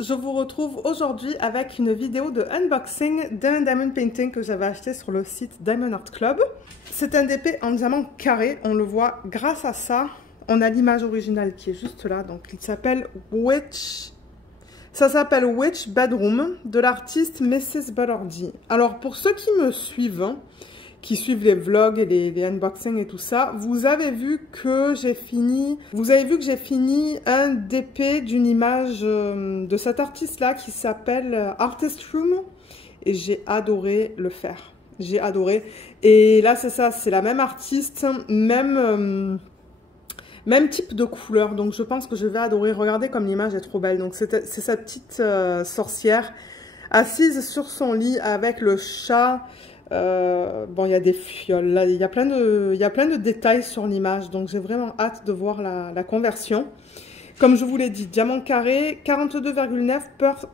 je vous retrouve aujourd'hui avec une vidéo de unboxing d'un diamond painting que j'avais acheté sur le site Diamond Art Club. C'est un DP en diamant carré, on le voit grâce à ça. On a l'image originale qui est juste là, donc il s'appelle Witch. Ça s'appelle Witch Bedroom de l'artiste Mrs. Butterdy. Alors pour ceux qui me suivent, qui suivent les vlogs et les unboxings et tout ça, vous avez vu que j'ai fini un DP d'une image de cet artiste-là qui s'appelle Artist Room et j'ai adoré le faire. J'ai adoré. Et là, c'est ça, c'est la même artiste, même type de couleur. Donc, je pense que je vais adorer. Regardez comme l'image est trop belle. Donc, c'est cette petite sorcière assise sur son lit avec le chat. Bon, il y a des fioles, là, il y a plein de détails sur l'image, donc j'ai vraiment hâte de voir la conversion. Comme je vous l'ai dit, diamant carré, 42,9 par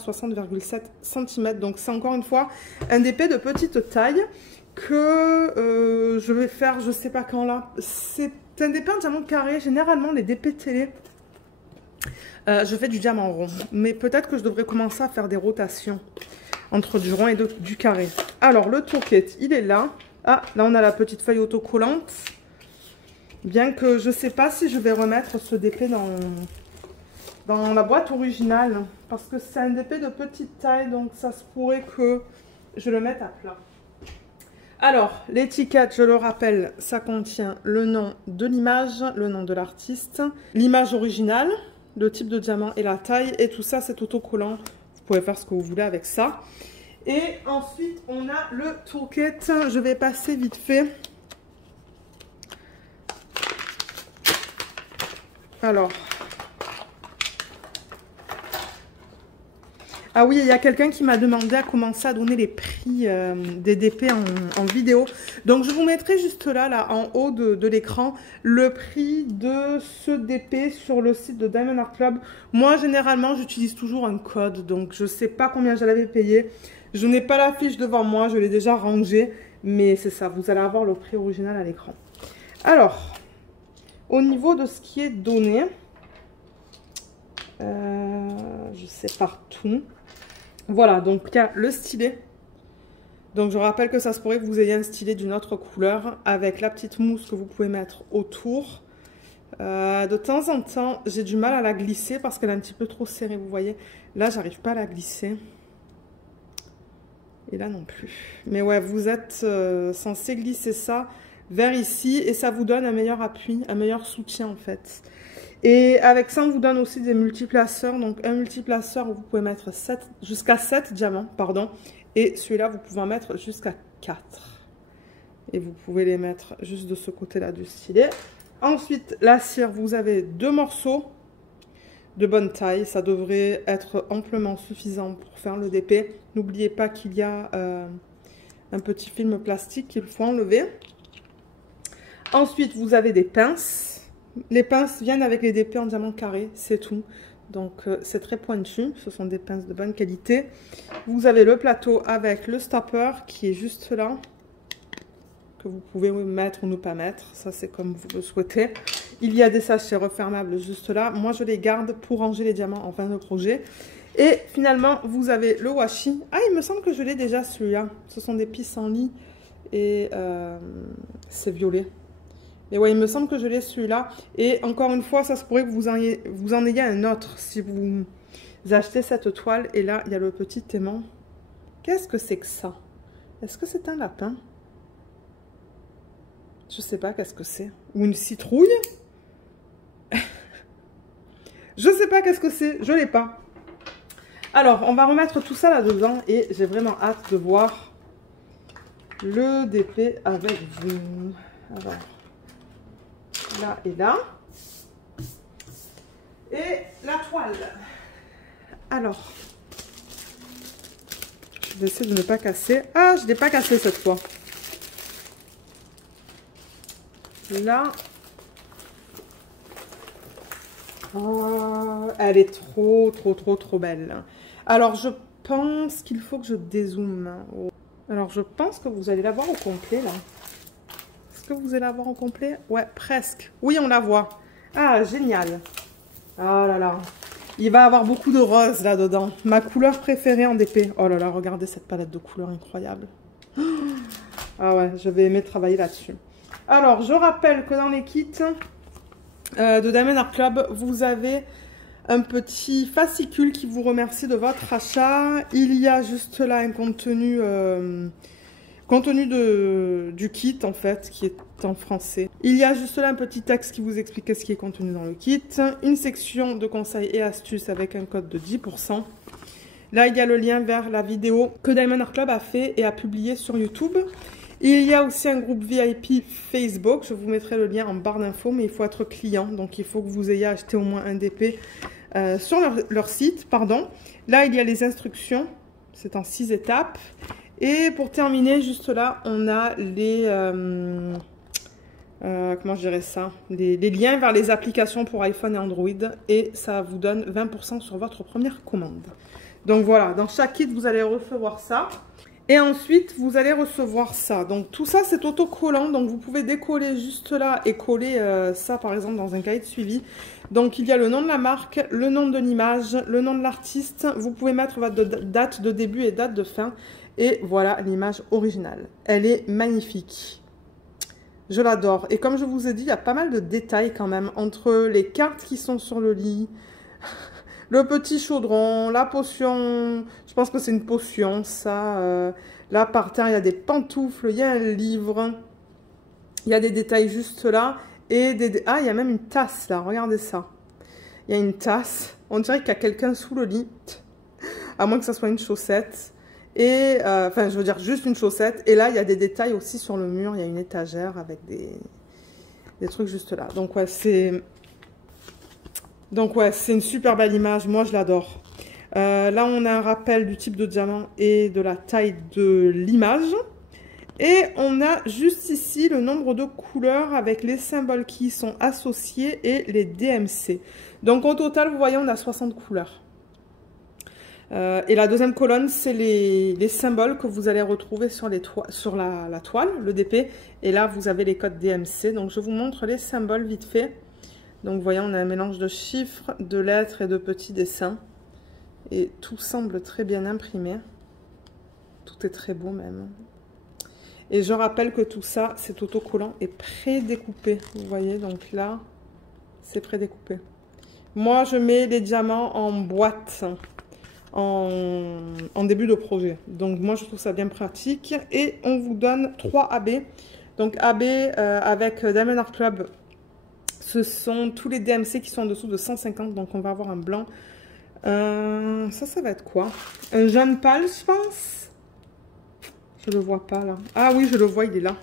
60,7 cm, donc c'est encore une fois un DP de petite taille que je vais faire, je sais pas quand là. C'est un DP en diamant carré, généralement les DP télé, je fais du diamant rond, mais peut-être que je devrais commencer à faire des rotations entre du rond et du carré. Alors, le toolkit, il est là. Ah, là, on a la petite feuille autocollante. Bien que je ne sais pas si je vais remettre ce DP dans la boîte originale. Parce que c'est un DP de petite taille, donc ça se pourrait que je le mette à plat. Alors, l'étiquette, je le rappelle, ça contient le nom de l'image, le nom de l'artiste, l'image originale, le type de diamant et la taille. Et tout ça, c'est autocollant. Vous pouvez faire ce que vous voulez avec ça. Et ensuite, on a le toolkit. Je vais passer vite fait. Alors. Ah oui, il y a quelqu'un qui m'a demandé à commencer à donner les prix des DP en vidéo. Donc, je vous mettrai juste là en haut de l'écran, le prix de ce DP sur le site de Diamond Art Club. Moi, généralement, j'utilise toujours un code. Donc, je ne sais pas combien je l'avais payé. Je n'ai pas la fiche devant moi, je l'ai déjà rangée. Mais c'est ça, vous allez avoir le prix original à l'écran. Alors, au niveau de ce qui est donné, je sais partout. Voilà, donc il y a le stylet. Donc je rappelle que ça se pourrait que vous ayez un stylet d'une autre couleur avec la petite mousse que vous pouvez mettre autour. De temps en temps, j'ai du mal à la glisser parce qu'elle est un petit peu trop serrée, vous voyez. Là, j'arrive pas à la glisser. Et là non plus. Mais ouais, vous êtes censé glisser ça vers ici et ça vous donne un meilleur appui, un meilleur soutien en fait. Et avec ça, on vous donne aussi des multiplaceurs. Donc, un multiplaceur où vous pouvez mettre jusqu'à 7 diamants, pardon. Et celui-là, vous pouvez en mettre jusqu'à 4. Et vous pouvez les mettre juste de ce côté-là du stylet. Ensuite, la cire, vous avez 2 morceaux de bonne taille. Ça devrait être amplement suffisant pour faire le DP. N'oubliez pas qu'il y a un petit film plastique qu'il faut enlever. Ensuite, vous avez des pinces. Les pinces viennent avec les DP en diamant carré, c'est tout. Donc, c'est très pointu. Ce sont des pinces de bonne qualité. Vous avez le plateau avec le stopper qui est juste là. Que vous pouvez mettre ou ne pas mettre. Ça, c'est comme vous le souhaitez. Il y a des sachets refermables juste là. Moi, je les garde pour ranger les diamants en fin de projet. Et finalement, vous avez le washi. Ah, il me semble que je l'ai déjà celui-là. Ce sont des pissenlits et c'est violet. Et ouais, il me semble que je l'ai celui-là. Et encore une fois, ça se pourrait que vous en ayez un autre si vous achetez cette toile. Et là, il y a le petit aimant. Qu'est-ce que c'est que ça? Est-ce que c'est un lapin? Je sais pas qu'est-ce que c'est. Ou une citrouille? Je sais pas qu'est-ce que c'est. Je l'ai pas. Alors, on va remettre tout ça là-dedans. Et j'ai vraiment hâte de voir le DP avec vous. Alors... là et là. Et la toile. Alors, je vais essayer de ne pas casser. Ah, je n'ai pas cassé cette fois. Là. Oh, elle est trop belle. Alors, je pense qu'il faut que je dézoome. Alors, je pense que vous allez la voir au complet, là. Est-ce que vous allez la voir au complet? Ouais, presque. Oui, on la voit. Ah, génial. Ah là là. Il va avoir beaucoup de rose là-dedans. Ma couleur préférée en DP. Oh là là, regardez cette palette de couleurs incroyable. Ah ouais, je vais aimer travailler là-dessus. Alors, je rappelle que dans les kits de Diamond Art Club, vous avez un petit fascicule qui vous remercie de votre achat. Il y a juste là un contenu du kit en fait, qui est en français. Il y a juste là un petit texte qui vous explique ce qui est contenu dans le kit. Une section de conseils et astuces avec un code de 10%. Là, il y a le lien vers la vidéo que Diamond Art Club a fait et a publié sur YouTube. Il y a aussi un groupe VIP Facebook. Je vous mettrai le lien en barre d'infos, mais il faut être client. Donc, il faut que vous ayez acheté au moins un DP sur leur site. Pardon. Là, il y a les instructions. C'est en 6 étapes. Et pour terminer, juste là, on a les... comment je dirais ça, les liens vers les applications pour iPhone et Android. Et ça vous donne 20% sur votre première commande. Donc voilà, dans chaque kit, vous allez recevoir ça. Et ensuite, vous allez recevoir ça. Donc tout ça, c'est autocollant. Donc vous pouvez décoller juste là et coller ça, par exemple, dans un cahier de suivi. Donc il y a le nom de la marque, le nom de l'image, le nom de l'artiste. Vous pouvez mettre votre date de début et date de fin. Et voilà l'image originale. Elle est magnifique. Je l'adore. Et comme je vous ai dit, il y a pas mal de détails quand même entre les cartes qui sont sur le lit, le petit chaudron, la potion. Je pense que c'est une potion, ça. Là, par terre, il y a des pantoufles, il y a un livre. Il y a des détails juste là. Et ah, il y a même une tasse là. Regardez ça. Il y a une tasse. On dirait qu'il y a quelqu'un sous le lit. À moins que ça soit une chaussette. Et, enfin, je veux dire juste une chaussette. Et là, il y a des détails aussi sur le mur. Il y a une étagère avec des trucs juste là. Donc, ouais, c'est une super belle image. Moi, je l'adore. Là, on a un rappel du type de diamant et de la taille de l'image. Et on a juste ici le nombre de couleurs avec les symboles qui y sont associés et les DMC. Donc, au total, vous voyez, on a 60 couleurs. Et la deuxième colonne, c'est les symboles que vous allez retrouver sur la toile, le DP. Et là, vous avez les codes DMC. Donc, je vous montre les symboles vite fait. Donc, vous voyez, on a un mélange de chiffres, de lettres et de petits dessins. Et tout semble très bien imprimé. Tout est très beau même. Et je rappelle que tout ça, c'est autocollant et pré-découpé. Vous voyez, donc là, c'est pré-découpé. Moi, je mets les diamants en boîte. En début de projet. Donc moi je trouve ça bien pratique. Et on vous donne 3 AB. Donc AB avec Diamond Art Club, ce sont tous les DMC qui sont en dessous de 150. Donc on va avoir un blanc. Ça va être quoi? Un jaune pâle, je pense. Je le vois pas là. Ah oui, je le vois, il est là.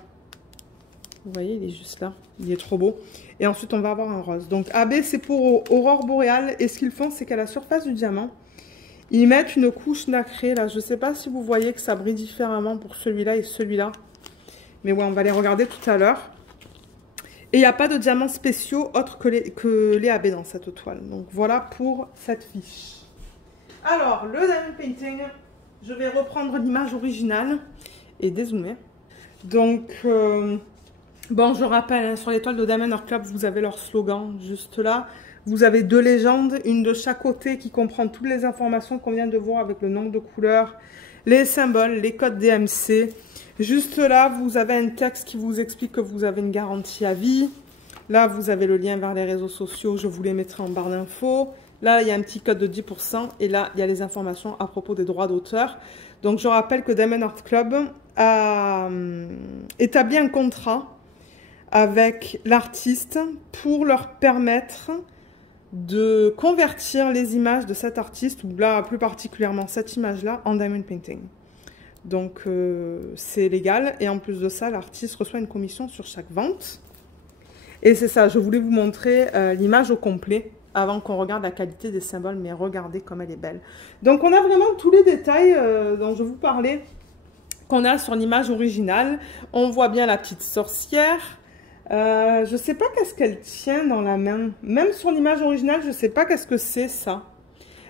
Vous voyez, il est juste là. Il est trop beau. Et ensuite on va avoir un rose. Donc AB c'est pour aurore boréale. Et ce qu'ils font, c'est qu'à la surface du diamant, ils mettent une couche nacrée, là. Je ne sais pas si vous voyez que ça brille différemment pour celui-là et celui-là. Mais ouais, on va les regarder tout à l'heure. Et il n'y a pas de diamants spéciaux autres que les AB dans cette toile. Donc voilà pour cette fiche. Alors, le Diamond Painting, je vais reprendre l'image originale et dézoomer. Donc, bon, je rappelle, hein, sur les toiles de Diamond Art Club, vous avez leur slogan juste là. Vous avez 2 légendes, une de chaque côté qui comprend toutes les informations qu'on vient de voir avec le nombre de couleurs, les symboles, les codes DMC. Juste là, vous avez un texte qui vous explique que vous avez une garantie à vie. Là, vous avez le lien vers les réseaux sociaux, je vous les mettrai en barre d'infos. Là, il y a un petit code de 10% et là, il y a les informations à propos des droits d'auteur. Donc, je rappelle que Diamond Art Club a établi un contrat avec l'artiste pour leur permettre de convertir les images de cet artiste, ou là plus particulièrement cette image-là, en Diamond Painting. Donc c'est légal, et en plus de ça, l'artiste reçoit une commission sur chaque vente. Et c'est ça, je voulais vous montrer l'image au complet, avant qu'on regarde la qualité des symboles, mais regardez comme elle est belle. Donc on a vraiment tous les détails dont je vous parlais, qu'on a sur l'image originale. On voit bien la petite sorcière. Je ne sais pas qu'est-ce qu'elle tient dans la main. Même sur l'image originale, je ne sais pas qu'est-ce que c'est ça.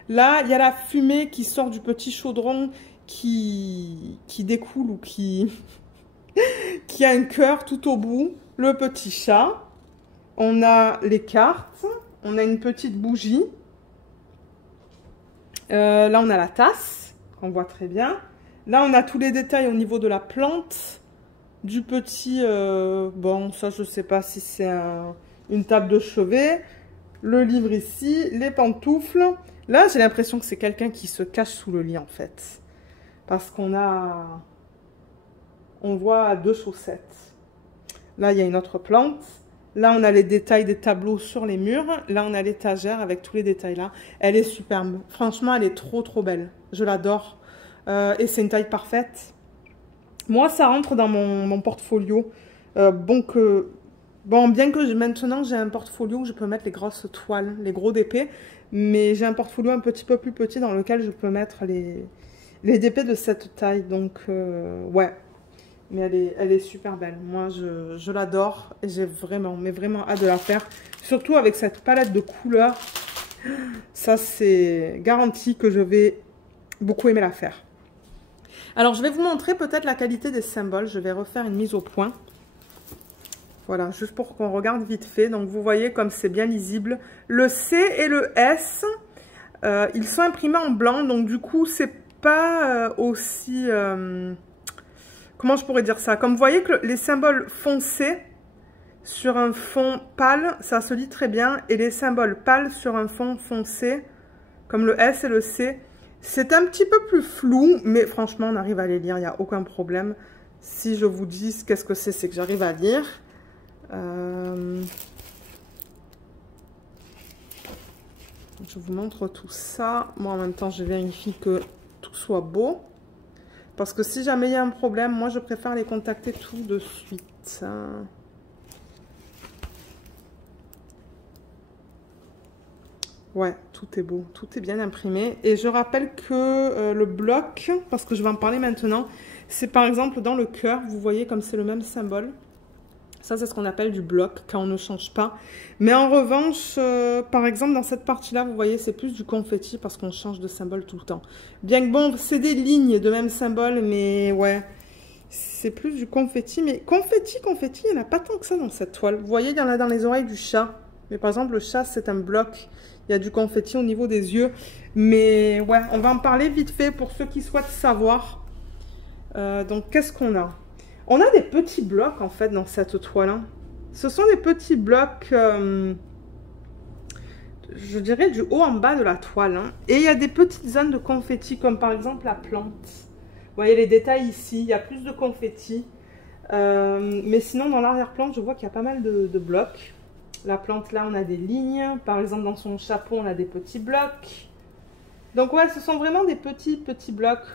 Là, il y a la fumée qui sort du petit chaudron qui découle ou qui a un cœur tout au bout. Le petit chat. On a les cartes. On a une petite bougie. Là, on a la tasse, on voit très bien. Là, on a tous les détails au niveau de la plante, du petit... bon, ça, je sais pas si c'est une table de chevet. Le livre ici, les pantoufles. Là, j'ai l'impression que c'est quelqu'un qui se cache sous le lit, en fait. Parce qu'on a... On voit 2 chaussettes. Là, il y a une autre plante. Là, on a les détails des tableaux sur les murs. Là, on a l'étagère avec tous les détails là. Elle est superbe. Franchement, elle est trop, trop belle. Je l'adore. Et c'est une taille parfaite. Moi, ça rentre dans mon portfolio. Bien que maintenant, j'ai un portfolio où je peux mettre les grosses toiles, les gros DP. Mais j'ai un portfolio un petit peu plus petit dans lequel je peux mettre les DP de cette taille. Donc, ouais. Mais elle est super belle. Moi, je l'adore. Et j'ai vraiment hâte de la faire. Surtout avec cette palette de couleurs. Ça, c'est garanti que je vais beaucoup aimer la faire. Alors, je vais vous montrer peut-être la qualité des symboles. Je vais refaire une mise au point. Voilà, juste pour qu'on regarde vite fait. Donc, vous voyez comme c'est bien lisible. Le C et le S, ils sont imprimés en blanc. Donc, du coup, c'est pas aussi... comment je pourrais dire ça? Comme vous voyez que les symboles foncés sur un fond pâle, ça se lit très bien. Et les symboles pâles sur un fond foncé, comme le S et le C, c'est un petit peu plus flou. Mais franchement, on arrive à les lire, il n'y a aucun problème. Si je vous dis qu'est-ce que c'est que j'arrive à lire. Je vous montre tout ça. Moi, en même temps, je vérifie que tout soit beau. Parce que si jamais il y a un problème, moi, je préfère les contacter tout de suite. Ouais, tout est beau. Tout est bien imprimé. Et je rappelle que le bloc, parce que je vais en parler maintenant, c'est par exemple dans le cœur. Vous voyez comme c'est le même symbole. Ça, c'est ce qu'on appelle du bloc quand on ne change pas. Mais en revanche, par exemple, dans cette partie-là, vous voyez, c'est plus du confetti parce qu'on change de symbole tout le temps. Bien que bon, c'est des lignes de même symbole, mais ouais, c'est plus du confetti. Mais confetti, il n'y en a pas tant que ça dans cette toile. Vous voyez, il y en a dans les oreilles du chat. Mais par exemple, le chat, c'est un bloc. Il y a du confetti au niveau des yeux. Mais ouais, on va en parler vite fait pour ceux qui souhaitent savoir. Donc, qu'est-ce qu'on a ? On a des petits blocs, en fait, dans cette toile. Ce sont des petits blocs, je dirais, du haut en bas de la toile. Et il y a des petites zones de confetti, comme par exemple la plante. Vous voyez les détails ici, il y a plus de confetti. Mais sinon, dans l'arrière-plan, je vois qu'il y a pas mal de blocs. La plante, là, on a des lignes. Par exemple, dans son chapeau, on a des petits blocs. Donc, ouais, ce sont vraiment des petits blocs.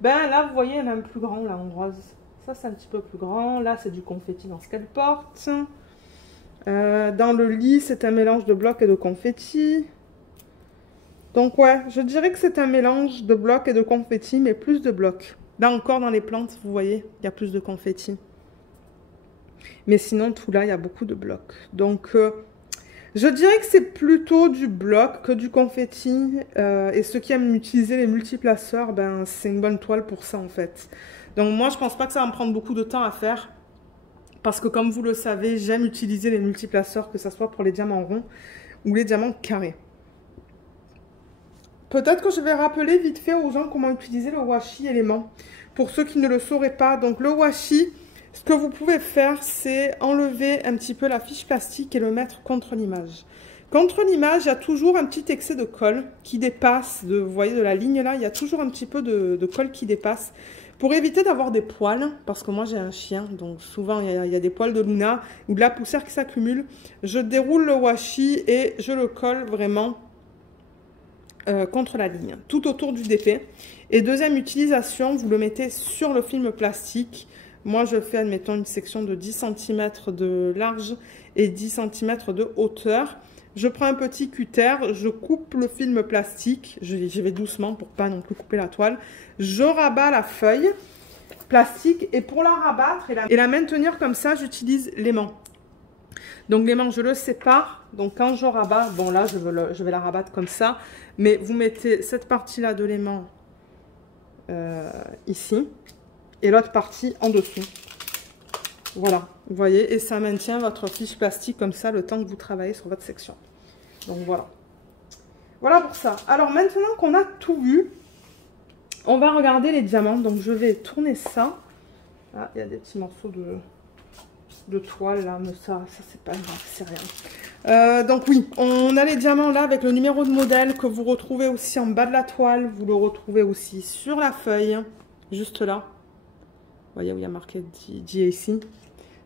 Ben, là, vous voyez, il y en a un plus grand, là, en rose. Ça, c'est un petit peu plus grand. Là, c'est du confetti dans ce qu'elle porte. Dans le lit, c'est un mélange de blocs et de confetti. Donc, ouais, je dirais que c'est un mélange de blocs et de confetti, mais plus de blocs. Là, encore, dans les plantes, vous voyez, il y a plus de confetti. Mais sinon, tout là, il y a beaucoup de blocs. Donc, je dirais que c'est plutôt du bloc que du confetti. Et ceux qui aiment utiliser les multiplaceurs, ben, c'est une bonne toile pour ça, en fait. Donc moi, je pense pas que ça va me prendre beaucoup de temps à faire. Parce que comme vous le savez, j'aime utiliser les multiplaceurs, que ce soit pour les diamants ronds ou les diamants carrés. Peut-être que je vais rappeler vite fait aux gens comment utiliser le washi élément. Pour ceux qui ne le sauraient pas. Donc le washi, ce que vous pouvez faire, c'est enlever un petit peu la fiche plastique et le mettre contre l'image. Contre l'image, il y a toujours un petit excès de colle qui dépasse. Vous voyez, de la ligne là, il y a toujours un petit peu de colle qui dépasse. Pour éviter d'avoir des poils, parce que moi j'ai un chien, donc souvent il y a des poils de Luna ou de la poussière qui s'accumule, je déroule le washi et je le colle vraiment contre la ligne, tout autour du DP. Et deuxième utilisation, vous le mettez sur le film plastique. Moi je fais, admettons, une section de 10 cm de large et 10 cm de hauteur. Je prends un petit cutter, je coupe le film plastique, j'y vais doucement pour pas non plus couper la toile. Je rabats la feuille plastique et pour la rabattre et la maintenir comme ça, j'utilise l'aimant. Donc l'aimant, je le sépare. Donc quand je rabats, bon là, je vais la rabattre comme ça. Mais vous mettez cette partie-là de l'aimant ici et l'autre partie en dessous. Voilà, vous voyez, et ça maintient votre fiche plastique comme ça le temps que vous travaillez sur votre section. Donc voilà. Voilà pour ça. Alors maintenant qu'on a tout vu, on va regarder les diamants. Donc je vais tourner ça. Ah, il y a des petits morceaux de toile là, mais ça c'est pas grave, c'est rien. Donc oui, on a les diamants là avec le numéro de modèle que vous retrouvez aussi en bas de la toile. Vous le retrouvez aussi sur la feuille, juste là. Vous voyez où il y a marqué DAC.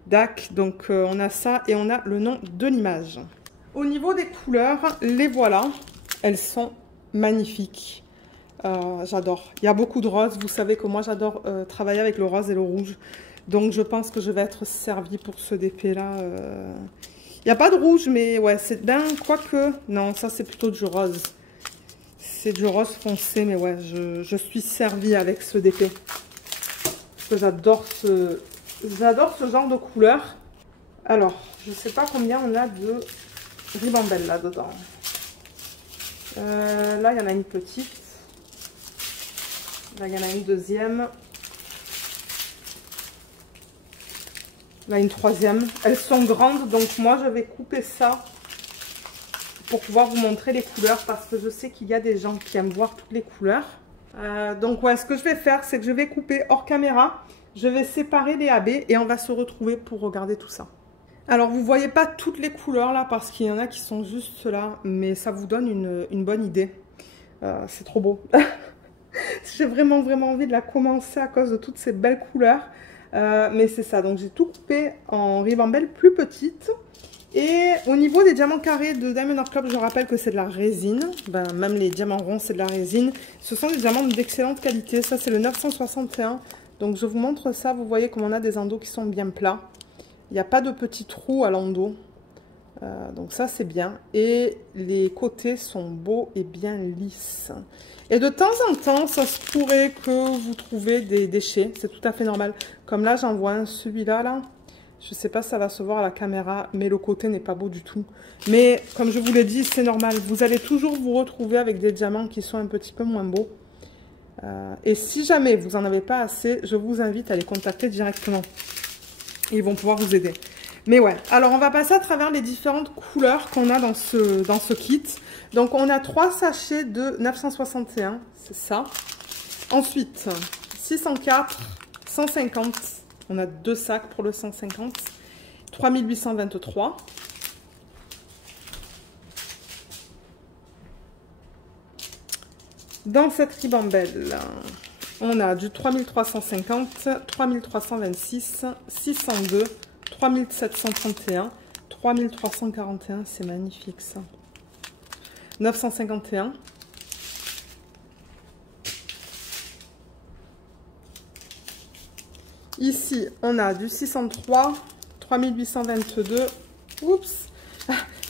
DAC, donc on a ça et on a le nom de l'image. Au niveau des couleurs, les voilà. Elles sont magnifiques. J'adore. Il y a beaucoup de rose. Vous savez que moi j'adore travailler avec le rose et le rouge. Donc je pense que je vais être servie pour ce DP là. Il n'y a pas de rouge, mais ouais, c'est bien. Quoique, non, ça c'est plutôt du rose. C'est du rose foncé, mais ouais, je suis servie avec ce DP. Parce que j'adore ce genre de couleur. Alors, je ne sais pas combien on a de ribambelle là-dedans. Là, il y en a une petite. Là, il y en a une deuxième. Là, une troisième. Elles sont grandes, donc moi, je vais couper ça pour pouvoir vous montrer les couleurs parce que je sais qu'il y a des gens qui aiment voir toutes les couleurs. Donc, ouais, ce que je vais faire, c'est que je vais couper hors caméra. Je vais séparer les AB et on va se retrouver pour regarder tout ça. Alors, vous ne voyez pas toutes les couleurs là parce qu'il y en a qui sont juste là, mais ça vous donne une bonne idée. C'est trop beau. J'ai vraiment envie de la commencer à cause de toutes ces belles couleurs. Mais c'est ça, donc j'ai tout coupé en ribambelle plus petite. Et au niveau des diamants carrés de Diamond Art Club, je rappelle que c'est de la résine. Ben, même les diamants ronds, c'est de la résine. Ce sont des diamants d'excellente qualité. Ça, c'est le 961. Donc je vous montre ça. Vous voyez comme on a des endos qui sont bien plats. Il n'y a pas de petits trous à l'endos. Donc ça, c'est bien. Et les côtés sont beaux et bien lisses. Et de temps en temps, ça se pourrait que vous trouviez des déchets. C'est tout à fait normal. Comme là, j'en vois un, celui-là, là. Je ne sais pas si ça va se voir à la caméra, mais le côté n'est pas beau du tout. Mais comme je vous l'ai dit, c'est normal. Vous allez toujours vous retrouver avec des diamants qui sont un petit peu moins beaux. Et si jamais vous n'en avez pas assez, je vous invite à les contacter directement. Ils vont pouvoir vous aider. Mais ouais, alors on va passer à travers les différentes couleurs qu'on a dans ce kit. Donc on a 3 sachets de 961, c'est ça. Ensuite, 604, 150, on a 2 sacs pour le 150, 3823. Dans cette ribambelle, on a du 3350, 3326, 602, 3731, 3341, c'est magnifique ça. 951. Ici, on a du 603, 3822. Oups,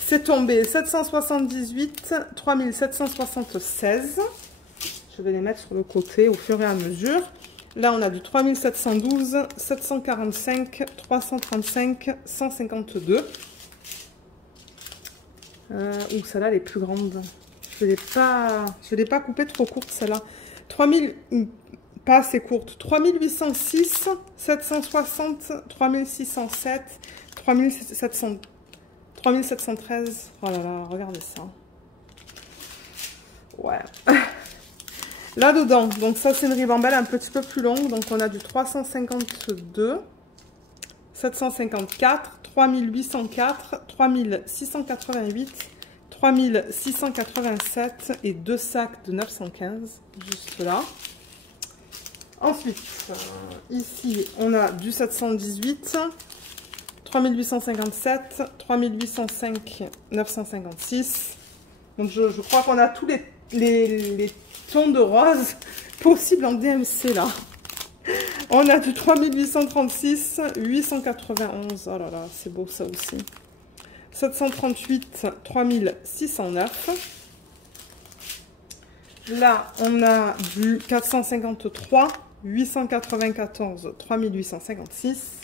c'est tombé. 778, 3776. Je vais les mettre sur le côté au fur et à mesure. Là, on a du 3712, 745, 335, 152. Ouh, celle-là, elle est plus grande. Je ne l'ai pas coupée trop courte, celle-là. 3000, pas assez courte. 3806, 760, 3607, 3700, 3713. Oh là là, regardez ça. Ouais. Là-dedans, donc ça, c'est une ribambelle un petit peu plus longue. Donc, on a du 352, 754, 3804, 3688, 3687 et 2 sacs de 915, juste là. Ensuite, ici, on a du 718, 3857, 3805, 956. Donc, je crois qu'on a tous les tons de rose possibles en DMC, là. On a du 3836, 891, oh là là, c'est beau ça aussi. 738, 3609. Là, on a du 453, 894, 3856.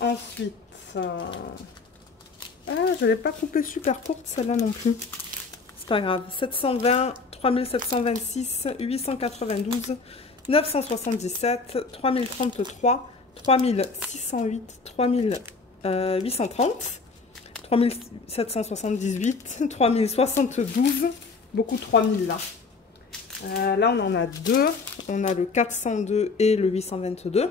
Ensuite, je ne l'ai pas coupée super courte celle-là non plus. C'est pas grave. 720, 3726, 892, 977, 3033, 3608, 3830, 3778, 3072, beaucoup 3000 là. Là, on en a deux. On a le 402 et le 822.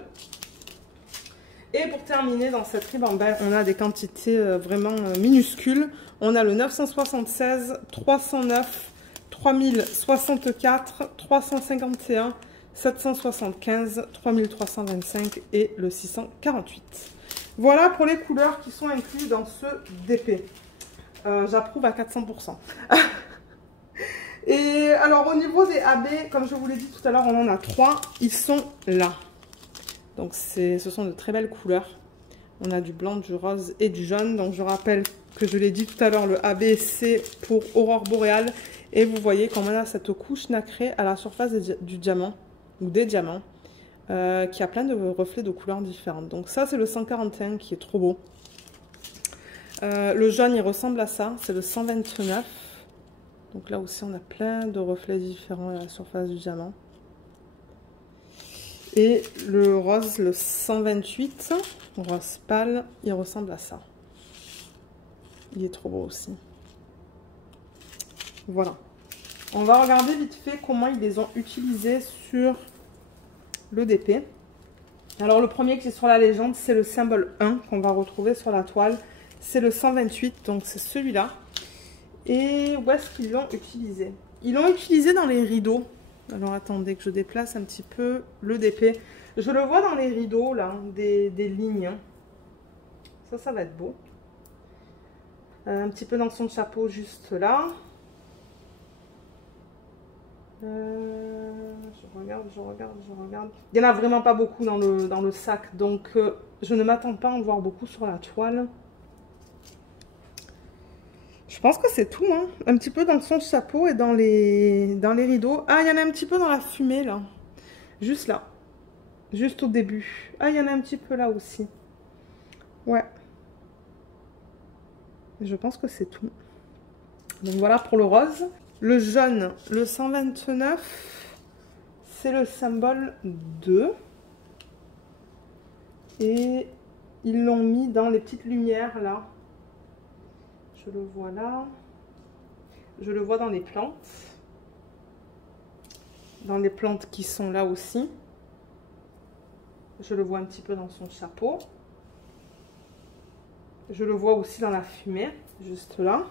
Et pour terminer, dans cette ribambelle, on a des quantités vraiment minuscules. On a le 976, 309, 3064, 351, 775, 3325 et le 648. Voilà pour les couleurs qui sont incluses dans ce DP. J'approuve à 400%. Et alors au niveau des AB, comme je vous l'ai dit tout à l'heure, on en a 3. Ils sont là. Donc ce sont de très belles couleurs. On a du blanc, du rose et du jaune. Donc je rappelle que je l'ai dit tout à l'heure, le AB c'est pour Aurore Boréale. Et vous voyez qu'on a cette couche nacrée à la surface du diamant, ou des diamants, qui a plein de reflets de couleurs différentes. Donc ça c'est le 141 qui est trop beau. Le jaune il ressemble à ça, c'est le 129. Donc là aussi on a plein de reflets différents à la surface du diamant. Et le rose, le 128, rose pâle, il ressemble à ça. Il est trop beau aussi. Voilà. On va regarder vite fait comment ils les ont utilisés sur le DP. Alors le premier que j'ai sur la légende, c'est le symbole 1 qu'on va retrouver sur la toile. C'est le 128, donc c'est celui-là. Et où est-ce qu'ils l'ont utilisé? Ils l'ont utilisé dans les rideaux. Alors attendez que je déplace un petit peu le DP. Je le vois dans les rideaux là, des lignes. Ça va être beau. Un petit peu dans son chapeau juste là. Je regarde. Il n'y en a vraiment pas beaucoup dans le sac. Donc je ne m'attends pas à en voir beaucoup sur la toile. Je pense que c'est tout, hein. Un petit peu dans son chapeau et dans les rideaux. Ah, il y en a un petit peu dans la fumée, là. Juste là. Juste au début. Ah, il y en a un petit peu là aussi. Ouais. Je pense que c'est tout. Donc voilà pour le rose. Le jaune, le 129, c'est le symbole 2. Et ils l'ont mis dans les petites lumières, là. Je le vois là. Je le vois dans les plantes. Dans les plantes qui sont là aussi. Je le vois un petit peu dans son chapeau. Je le vois aussi dans la fumée, juste là.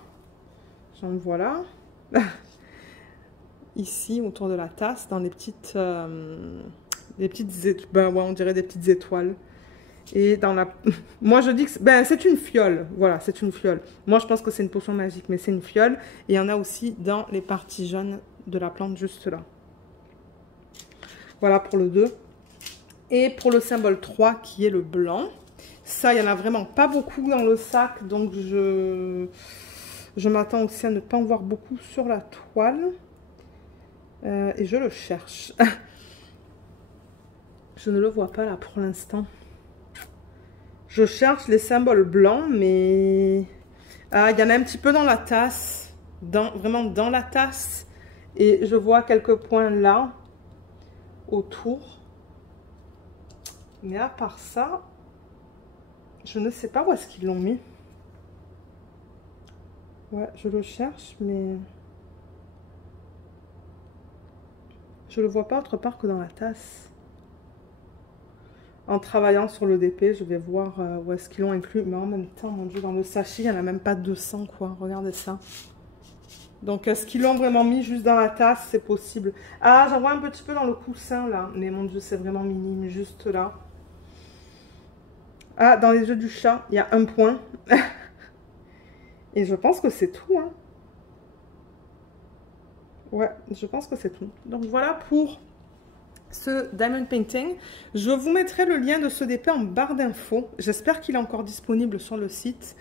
J'en vois là. Ici, autour de la tasse, dans les petites étoiles. Ben, ouais, on dirait des petites étoiles. Et dans la... Moi, je dis que c'est une fiole. Voilà, c'est une fiole. Moi, je pense que c'est une potion magique, mais c'est une fiole. Et il y en a aussi dans les parties jaunes de la plante, juste là. Voilà pour le 2. Et pour le symbole 3, qui est le blanc. Ça, il n'y en a vraiment pas beaucoup dans le sac. Donc, je m'attends aussi à ne pas en voir beaucoup sur la toile. Et je le cherche. Je ne le vois pas là pour l'instant. Je cherche les symboles blancs, mais... Ah, il y en a un petit peu dans la tasse. Vraiment dans la tasse. Et je vois quelques points là, autour. Mais à part ça, je ne sais pas où est-ce qu'ils l'ont mis. Ouais, je le cherche, mais... Je le vois pas autre part que dans la tasse. En travaillant sur le DP, je vais voir où est-ce qu'ils l'ont inclus. Mais en même temps, mon Dieu, dans le sachet, il n'y en a même pas 200, quoi. Regardez ça. Donc, est-ce qu'ils l'ont vraiment mis juste dans la tasse? C'est possible. Ah, j'en vois un petit peu dans le coussin, là. Mais mon Dieu, c'est vraiment minime, juste là. Ah, dans les yeux du chat, il y a un point. Et je pense que c'est tout, hein. Ouais, je pense que c'est tout. Donc, voilà pour... ce diamond painting. Je vous mettrai le lien de ce DP en barre d'infos. J'espère qu'il est encore disponible sur le site.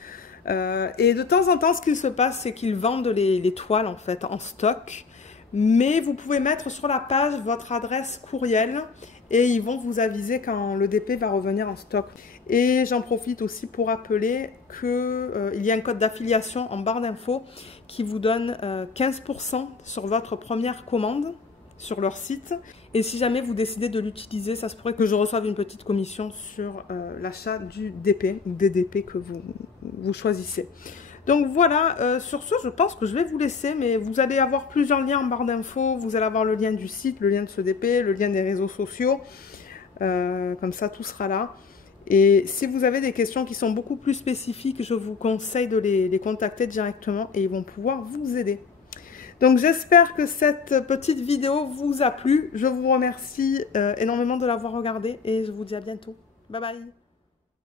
Et de temps en temps, ce qu'il se passe, c'est qu'ils vendent les toiles en fait en stock. Mais vous pouvez mettre sur la page votre adresse courriel et ils vont vous aviser quand le DP va revenir en stock. Et j'en profite aussi pour rappeler qu'il y a un code d'affiliation en barre d'infos qui vous donne 15% sur votre première commande sur leur site. Et si jamais vous décidez de l'utiliser, ça se pourrait que je reçoive une petite commission sur l'achat du DP ou des DP que vous choisissez. Donc voilà, sur ce, je pense que je vais vous laisser, mais vous allez avoir plusieurs liens en barre d'infos. Vous allez avoir le lien du site, le lien de ce DP, le lien des réseaux sociaux. Comme ça, tout sera là. Et si vous avez des questions qui sont beaucoup plus spécifiques, je vous conseille de les contacter directement et ils vont pouvoir vous aider. Donc j'espère que cette petite vidéo vous a plu. Je vous remercie énormément de l'avoir regardée et je vous dis à bientôt. Bye bye!